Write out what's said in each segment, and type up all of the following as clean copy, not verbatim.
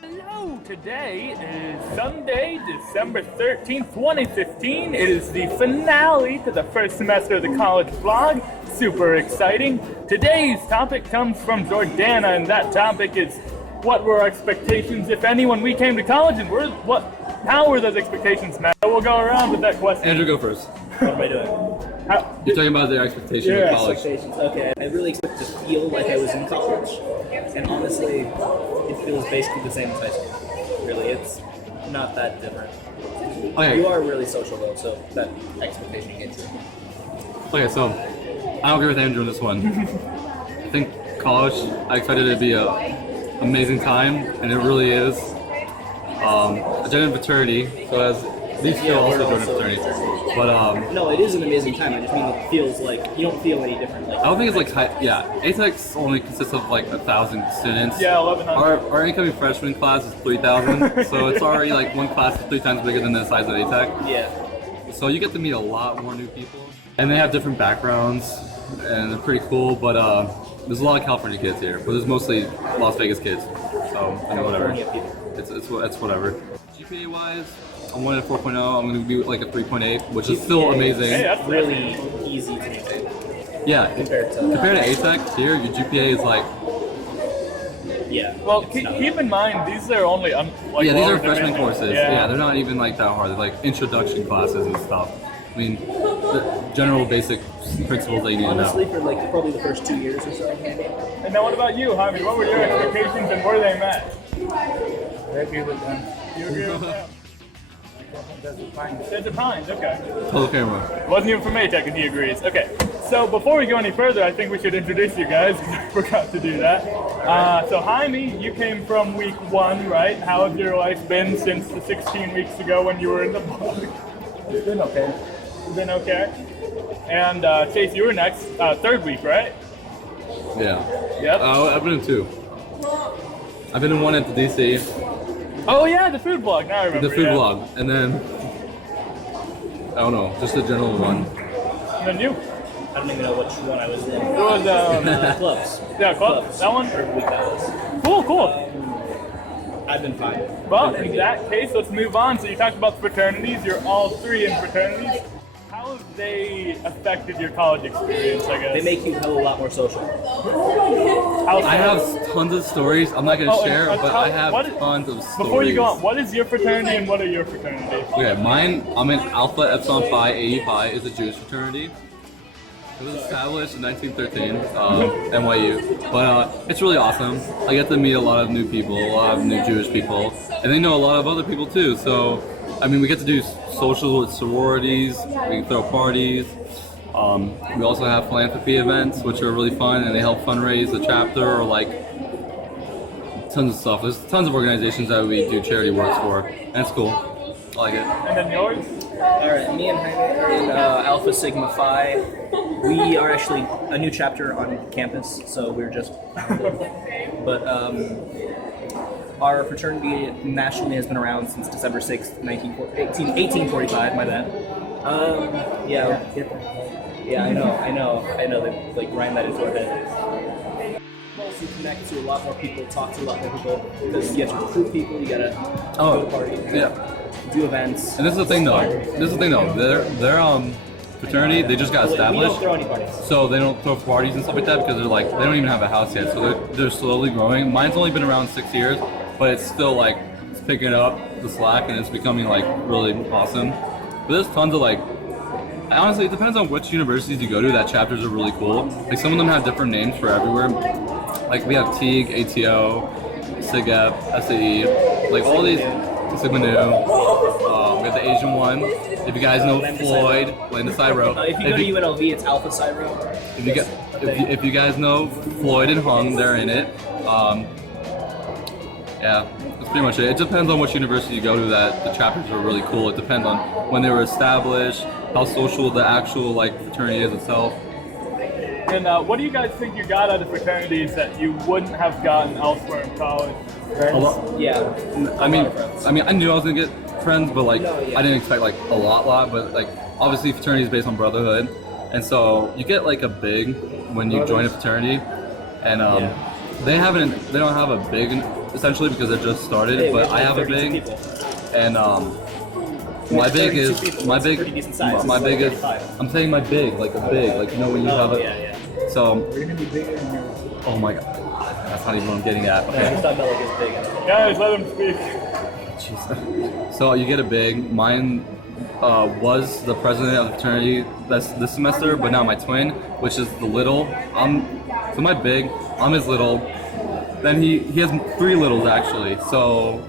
Hello, today is Sunday, December 13th, 2015. It is the finale to the first semester of the college vlog. Super exciting. Today's topic comes from Jordana, and that topic is what were our expectations, if any, when we came to college, and how were those expectations met? We'll go around with that question. Andrew, go first. What am I doing? You're talking about their expectations of college. Expectations. Okay, I really expected to feel like I was in college, and honestly, it feels basically the same as high school. Really, it's not that different. Okay. You are really social though, so that expectation gets you. Okay, so I don't agree with Andrew on this one. I think college, I expected it to be an amazing time, and it really is. I joined a fraternity, so as these two also joined a fraternity. But no, it is an amazing time. I just mean it feels like you don't feel any different. Like I don't think it's like ATEX only consists of like 1,000 students. Yeah, 1,100. Our incoming freshman class is 3,000, so it's already like one class is 3 times bigger than the size of ATEC. Yeah. So you get to meet a lot more new people, and they have different backgrounds, and they're pretty cool. But there's a lot of California kids here, but there's mostly Las Vegas kids. So I mean, whatever. It's whatever. GPA wise, I'm 1 at 4.0. I'm going to be like a 3.8, which is still amazing. Hey, that's really easy to do. Yeah, compared to ATEC here, your GPA is like. Yeah. Well, keep in mind, these are only these are freshman courses. Yeah, they're not even like that hard. They're like introduction classes and stuff. I mean, the general basic principles that you need to know. Honestly, for like probably the first 2 years or so. And now what about you, Jaime? What were your expectations and were they met? I agree with them. You agree with them? That's fine. There's a pines, okay. Hello, camera. Wasn't even from ATEC and he agrees. Okay, so before we go any further, I think we should introduce you guys, because I forgot to do that. So Jaime, you came from week 1, right? How has your life been since the 16 weeks ago when you were in the vlog? It's been okay. Been okay? And Chase, you were next, 3rd week, right? Yeah. Yep. I've been in 2. I've been in 1 at the DC. Oh yeah, the food vlog, now I remember. The food vlog, and then I don't know, just the general one. And then you? I don't even know which one I was in. It was, Clubs. yeah, clubs. That one? 3rd week that was. Cool. I've been fine. Well, in that case, let's move on. So you talked about fraternities. You're all 3 in fraternities. How have they affected your college experience, I guess? They make you a lot more social. I have tons of stories. I'm not going to share, but I have tons of stories. Before you go on, what is your fraternity and what are your fraternities? Okay, mine, I'm in Alpha Epsilon Phi AE Phi. Is a Jewish fraternity. It was established in 1913, NYU, but it's really awesome. I get to meet a lot of new people, a lot of new Jewish people, and they know a lot of other people too. So, I mean, we get to do social with sororities, we can throw parties. We also have philanthropy events, which are really fun, and they help fundraise the chapter or like tons of stuff. There's tons of organizations that we do charity works for, and it's cool. I like it. And then yours? Alright, me and Jaime are in Alpha Sigma Phi. We are actually a new chapter on campus, so we're just but our fraternity nationally has been around since December 6th, 1845, my bad. Yeah, I know, they like grind that into our head. You connect to a lot more people, talk to a lot more people, because you have to recruit people, you gotta go to parties, do events. And this is the thing though, their fraternity, they just got established. We don't throw any parties. So they don't throw parties and stuff like that because they don't even have a house yet. So they're slowly growing. Mine's only been around 6 years, but it's still like, it's picking up the slack and it's becoming like really awesome. But there's tons of like, honestly, it depends on which universities you go to, that chapters are really cool. Like some of them have different names for everywhere. Like we have TEAG, ATO, SIGEP, SAE, like all these, Sigma Nu. We have the Asian one. If you guys know Floyd, Lambda Psi Rho. If you go to UNLV, it's Alpha Psi Rho. If you guys know Floyd and Hung, they're in it. Yeah, that's pretty much it. It depends on which university you go to that the chapters are really cool. It depends on when they were established, how social the actual like fraternity is itself. And what do you guys think you got out of fraternities that you wouldn't have gotten elsewhere in college? Yeah. I mean, I knew I was gonna get friends, but like I didn't expect like a lot. But like obviously fraternity is based on brotherhood, and so you get like a big when you join a fraternity, and They don't have a big, essentially, because it just started. Hey, we but have I have a 32 big, people. and my big 32 is people, my that's big. pretty decent size. My It's big like is. 35. I'm saying my big, like a big, like you know when you have Oh, it. yeah. So, We're gonna be bigger than yours. oh my god, that's not even what I'm getting at. Yeah, Okay. he's talking about like his big. Guys, let him speak. Jeez. So you get a big. Mine was the president of the fraternity this semester, but now my twin, which is the little. So my big. I'm his little. Then he has 3 littles actually. So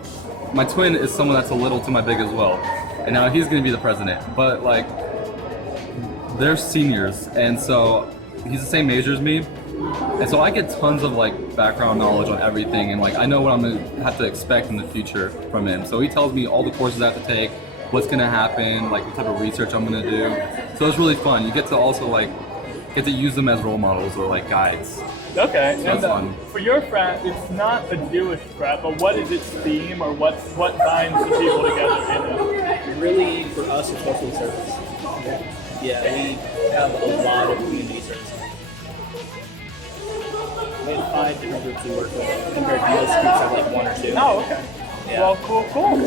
my twin is someone that's a little to my big as well, and now he's gonna be the president. But like they're seniors, and so he's the same major as me. And so I get tons of like background knowledge on everything, and like I know what I'm gonna have to expect in the future from him. So he tells me all the courses I have to take, what's gonna happen, like what type of research I'm gonna do. So it's really fun. You get to also like get to use them as role models or like guides. Okay, That's and fun. for your frat, it's not a Jewish frat, but what is its theme, or what binds the people together in it? Really, for us, it's mostly service. Yeah, we have a lot of community service. We have 5 different groups we work with, compared to most groups have like 1 or 2. Oh, okay. Yeah. Well, cool.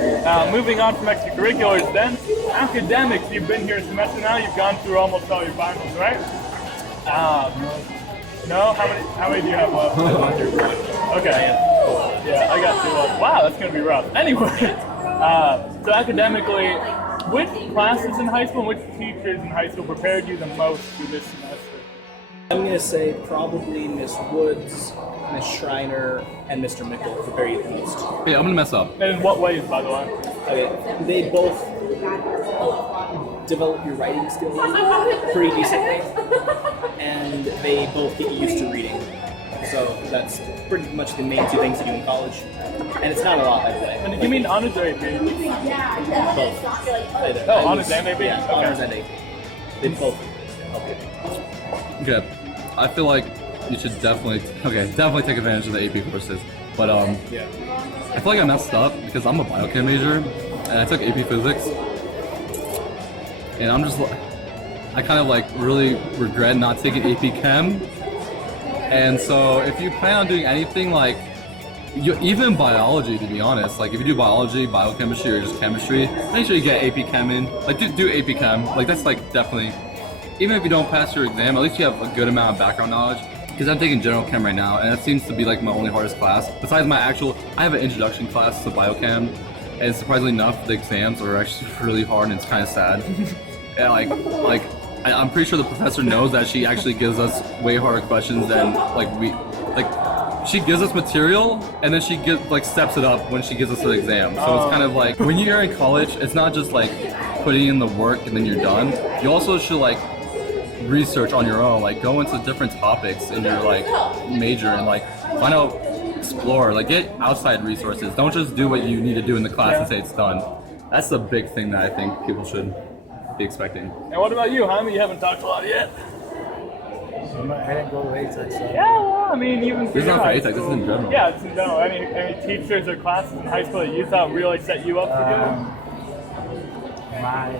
Moving on from extracurriculars then, academics, you've been here a semester now, you've gone through almost all your finals, right? No? How many do you have left? Okay. Yeah, I got 2 left. Wow, that's going to be rough. Anyway, so academically, which classes in high school and which teachers in high school prepared you the most for this semester? I'm going to say probably Miss Woods, Miss Schreiner, and Mr. Mickle at the very least. Hey, I'm gonna mess up. And in what ways, by the way? Okay, they both develop your writing skills pretty decently, and they both get you used to reading. So that's pretty much the main 2 things you do in college. And it's not a lot, by the way. And you mean honors or AP? Both. Oh, honors and AP? Yeah, Okay. honors and AP. They both help you. Okay. I feel like you should definitely take advantage of the AP courses. But Yeah. I feel like I messed up because I'm a biochem major and I took AP physics. And I'm just like, I kind of like really regret not taking AP Chem. And so if you plan on doing anything like, even biology, to be honest, like if you do biology, biochemistry, or just chemistry, make sure you get AP Chem in. Like do AP Chem. Like that's like definitely, even if you don't pass your exam, at least you have a good amount of background knowledge. Because I'm taking general chem right now, and that seems to be like my only hardest class. Besides my actual, I have an introduction class to biochem, and surprisingly enough, the exams are actually really hard, and it's kind of sad. And I'm pretty sure the professor knows that she actually gives us way harder questions than she gives us material, and then she steps it up when she gives us the exam. So it's kind of like when you're in college, it's not just like putting in the work and then you're done. You also should like research on your own, like go into different topics in your like major and like find out, explore, like get outside resources. Don't just do what you need to do in the class and say it's done. That's the big thing that I think people should be expecting. And what about you, Jaime? You haven't talked a lot yet. I didn't go to ATEX, so. Yeah, well, I mean, even for This is your not for high ATEX, this is school- in general. Yeah, it's in general. Any teachers or classes in high school that you thought really set you up for My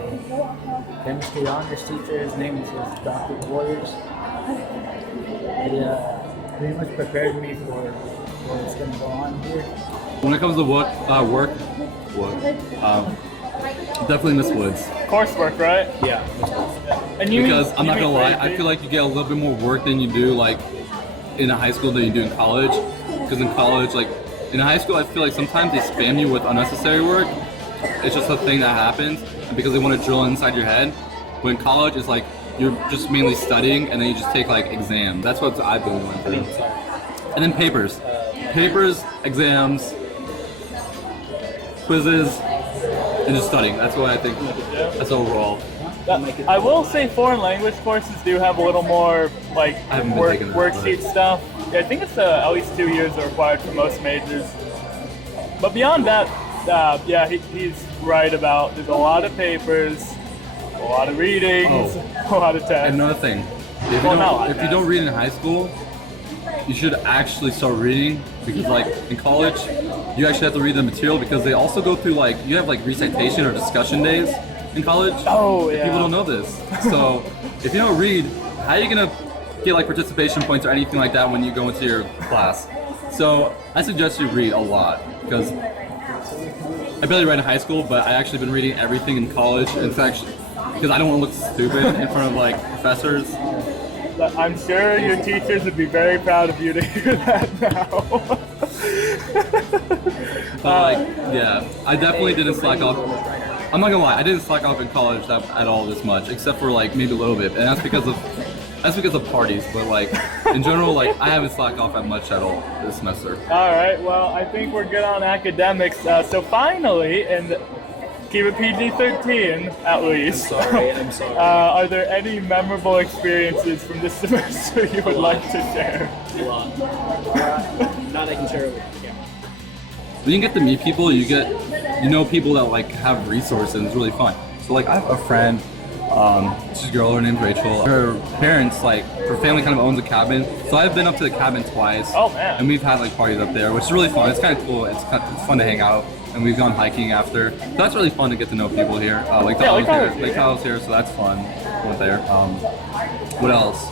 chemistry honors teacher, his name is Dr. Warriors. He pretty much prepared me for what's going to go on here. When it comes to definitely Miss Woods. good? Coursework, right? Yeah. And you Because mean, I'm you not mean gonna lie, for I AP? feel like you get a little bit more work than you do like in a high school than you do in college. Because in college, like in high school, I feel like sometimes they spam you with unnecessary work. It's just a thing that happens because they want to drill inside your head. When in college, it's like you're just mainly studying and then you just take like exam. That's what I've been going through. And then papers, exams, quizzes, and just studying. That's what I think. That's overall. I will say foreign language courses do have a little more like I haven't been taking it, worksheet stuff. Yeah, I think it's at least 2 years are required for most majors. But beyond that, yeah, he's right about there's a lot of papers, a lot of readings, a lot of tests. Another thing, if you don't read in high school, you should actually start reading because like in college, you actually have to read the material because they also go through like, you have like recitation or discussion days in college. Oh, yeah. People don't know this. So if you don't read, how are you gonna get like participation points or anything like that when you go into your class. So I suggest you read a lot because I barely read in high school, but I actually been reading everything in college. In fact, because I don't want to look stupid in front of like professors. But I'm sure your teachers would be very proud of you to hear that now. But like, yeah, I definitely didn't slack off. I'm not gonna lie, I didn't slack off in college at all this much, except for like maybe a little bit, and that's because of parties. But like in general, like I haven't slacked off that much at all this semester. All right, well, I think we're good on academics. So finally, and keep it PG-13 at least. I'm sorry. Are there any memorable experiences from this semester you would like to share? A lot. Not I can share it with you. When you get to meet people, you know people that like have resources, and it's really fun. So like I have a friend, she's a girl, her name's Rachel. Her parents, like her family kind of owns a cabin, so I've been up to the cabin twice. Oh man. And we've had like parties up there, which is really fun. It's kind of cool. It's fun to hang out, and we've gone hiking after. So that's really fun to get to know people here. Lake Tahoe's here, so that's fun. Went there. What else?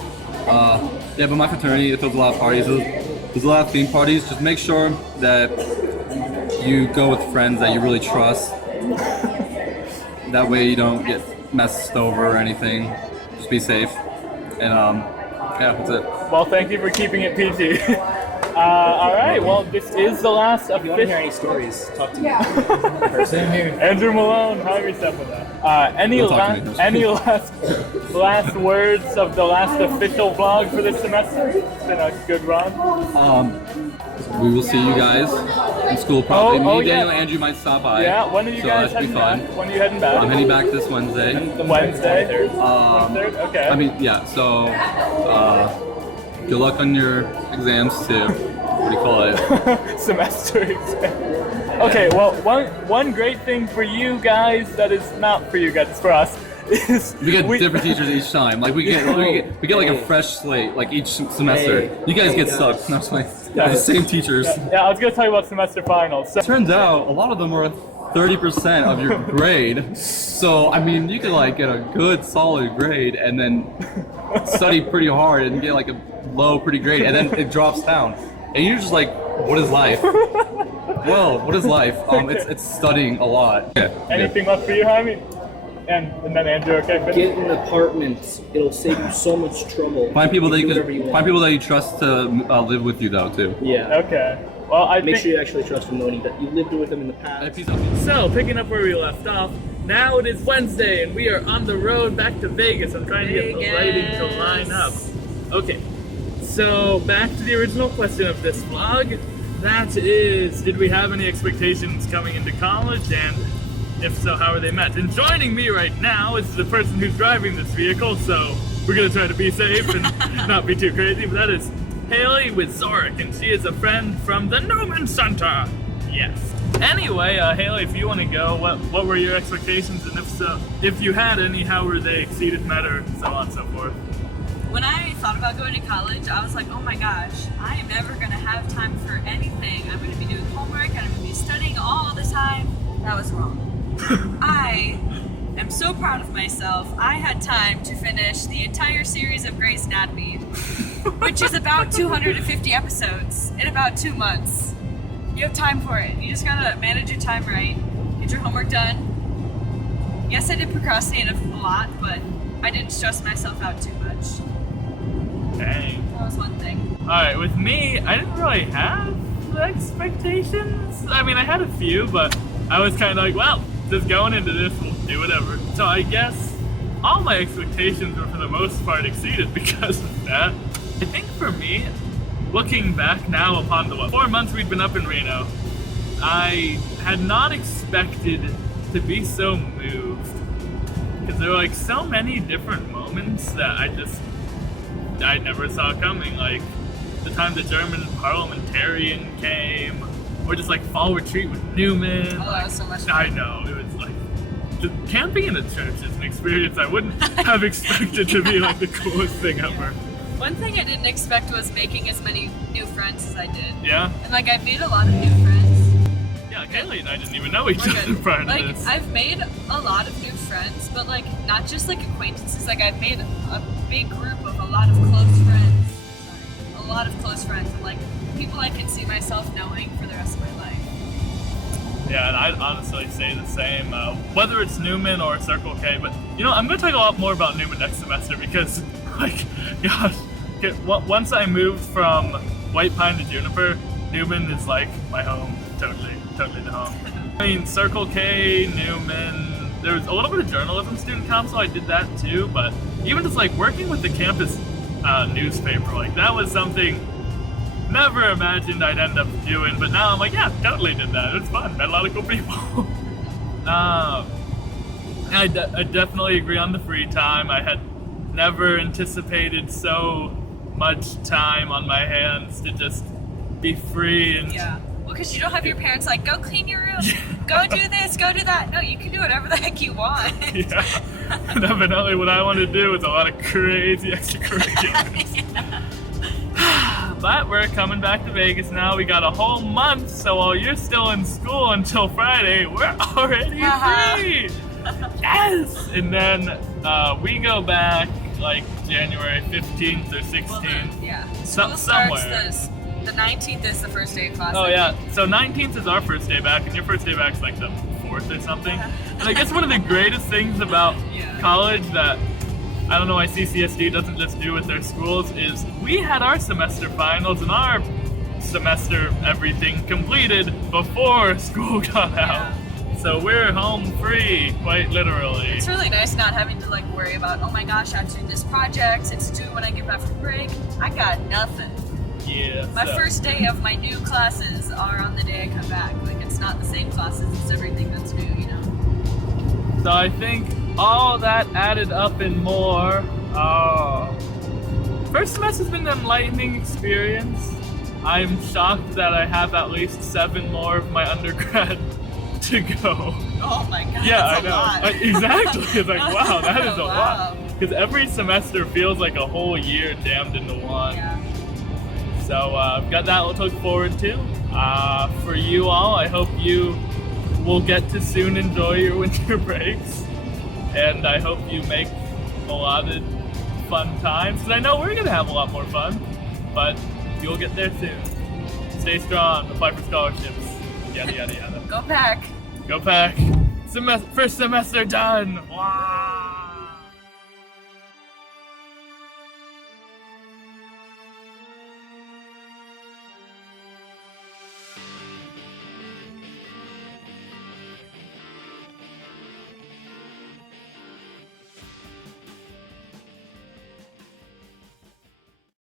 Yeah, but my fraternity, it throws a lot of parties. There's a lot of theme parties. Just make sure that you go with friends that you really trust. That way you don't get messed over or anything. Just be safe. And yeah, that's it. Well, thank you for keeping it PG. All right, well, this is the last If you want to hear any stories, talk to me. Same here. Andrew Malone, Jaime Cepeda. Any Don't talk to me. any last words of the last official vlog for this semester? It's been a good run. We will see you guys in school probably. Oh, Me, yeah. Daniel, and Andrew might stop by. Yeah, when are you so guys that should heading be fun. back? When are you heading back? I'm heading back this Wednesday. Wednesday? 23rd. 23rd? Okay. I mean, yeah, so good luck on your exams too. What do you call it? Semester exam. Okay, well, one great thing for you guys that is not for you guys, it's for us, is We get different teachers each time. Like we get like a fresh slate like each semester. You guys get sucked. No, I'm just like, the same teachers. Yeah, I was gonna tell you about semester finals. So, Turns out a lot of them are 30% of your grade. So I mean, you could like get a good solid grade and then study pretty hard and get like a low pretty grade, and then it drops down. And you're just like, what is life? Well, what is life? It's studying a lot. Yeah. anything left for you, Jaime? And then Andrew, okay? Finish? Get an apartment. It'll save you so much trouble. Find people that do you whatever you can, want. find people that you trust to live with you though too. Yeah. Okay. Well, I Make think sure you actually trust them, knowing that you lived with them in the past. Peace out. so. Picking up where we left off. Now it is Wednesday, and we are on the road back to Vegas. I'm trying to get the lighting to line up. Okay. So back to the original question of this vlog. That is, did we have any expectations coming into college, and if so, how are they met? And joining me right now is the person who's driving this vehicle, so we're gonna try to be safe and not be too crazy, but that is Haylee Wieczorek, and she is a friend from the Newman Center. Yes. Anyway, Haylee, if you want to go, what were your expectations, and if so, if you had any, how were they exceeded, met, or so on and so forth? When I thought about going to college, I was like, oh my gosh, I am never going to have time for anything. I'm going to be doing homework and I'm going to be studying all the time. That was wrong. I am so proud of myself. I had time to finish the entire series of Grey's Anatomy, which is about 250 episodes in about 2 months. You have time for it. You just got to manage your time right, get your homework done. Yes, I did procrastinate a lot, but I didn't stress myself out too much. Dang. That was one thing. Alright, with me, I didn't really have expectations. I mean, I had a few, but I was kind of like, well, just going into this, we'll do whatever. So I guess all my expectations were for the most part exceeded because of that. I think for me, looking back now upon the 4 months we'd been up in Reno, I had not expected to be so moved. Because there were like so many different moments that I never saw coming. Like the time the German parliamentarian came, or just like fall retreat with Newman. Oh, that was so much fun. I know, it was like, just camping in a church is an experience I wouldn't have expected to be like the coolest thing ever. One thing I didn't expect was making as many new friends as I did. Yeah? And like I've made a lot of new friends. Yeah, Kaylee and I didn't even know each We're other good. prior to Like this. I've made a lot of new friends, but like not just like acquaintances. Like I've made a big group of a lot of close friends. Sorry, a lot of close friends, and like people I can see myself knowing for the rest of my life. Yeah, and I'd honestly say the same, whether it's Newman or Circle K, but you know, I'm going to talk a lot more about Newman next semester because, like, gosh, once I moved from White Pine to Juniper, Newman is like my home, totally the home. I mean, Circle K, Newman, there was a little bit of journalism student council, I did that too, but even just like working with the campus newspaper, like that was something never imagined I'd end up doing, but now I'm like, yeah, totally did that. It's fun. Met a lot of cool people. I definitely agree on the free time. I had never anticipated so much time on my hands to just be free and Yeah. Well, because you don't have your parents like, go clean your room, go do this, go do that. No, you can do whatever the heck you want. Yeah. Definitely what I want to do is a lot of crazy extracurriculars. But we're coming back to Vegas now. We got a whole month, so while you're still in school until Friday, we're already free! Yes! And then we go back like January 15th or 16th. Yeah. School somewhere. starts the 19th is the first day of class. Oh yeah, so 19th is our first day back, and your first day back's like the 4th or something. And I guess one of the greatest things about college that I don't know why CCSD doesn't just do with their schools is we had our semester finals and our semester everything completed before school got out. So we're home free, quite literally. It's really nice not having to like worry about, oh my gosh, I have to do this project, it's due when I get back from break. I got nothing. Yeah. My first day of my new classes are on the day I come back. Like it's not the same classes, it's everything that's new, you know? So I think all that added up and more. First semester's been an enlightening experience. I'm shocked that I have at least 7 more of my undergrad to go. Oh my god, Yeah, that's I know. a lot. Exactly. It's like, wow, that is a Wow. lot. Because every semester feels like a whole year jammed into one. Yeah. So I've got that to look forward to. For you all, I hope you will get to soon enjoy your winter breaks. And I hope you make a lot of fun times. Because I know we're going to have a lot more fun. But you'll get there soon. Stay strong. Apply for scholarships. Yada, yada, yada. Go Pack. Go Pack. First semester done. Wow.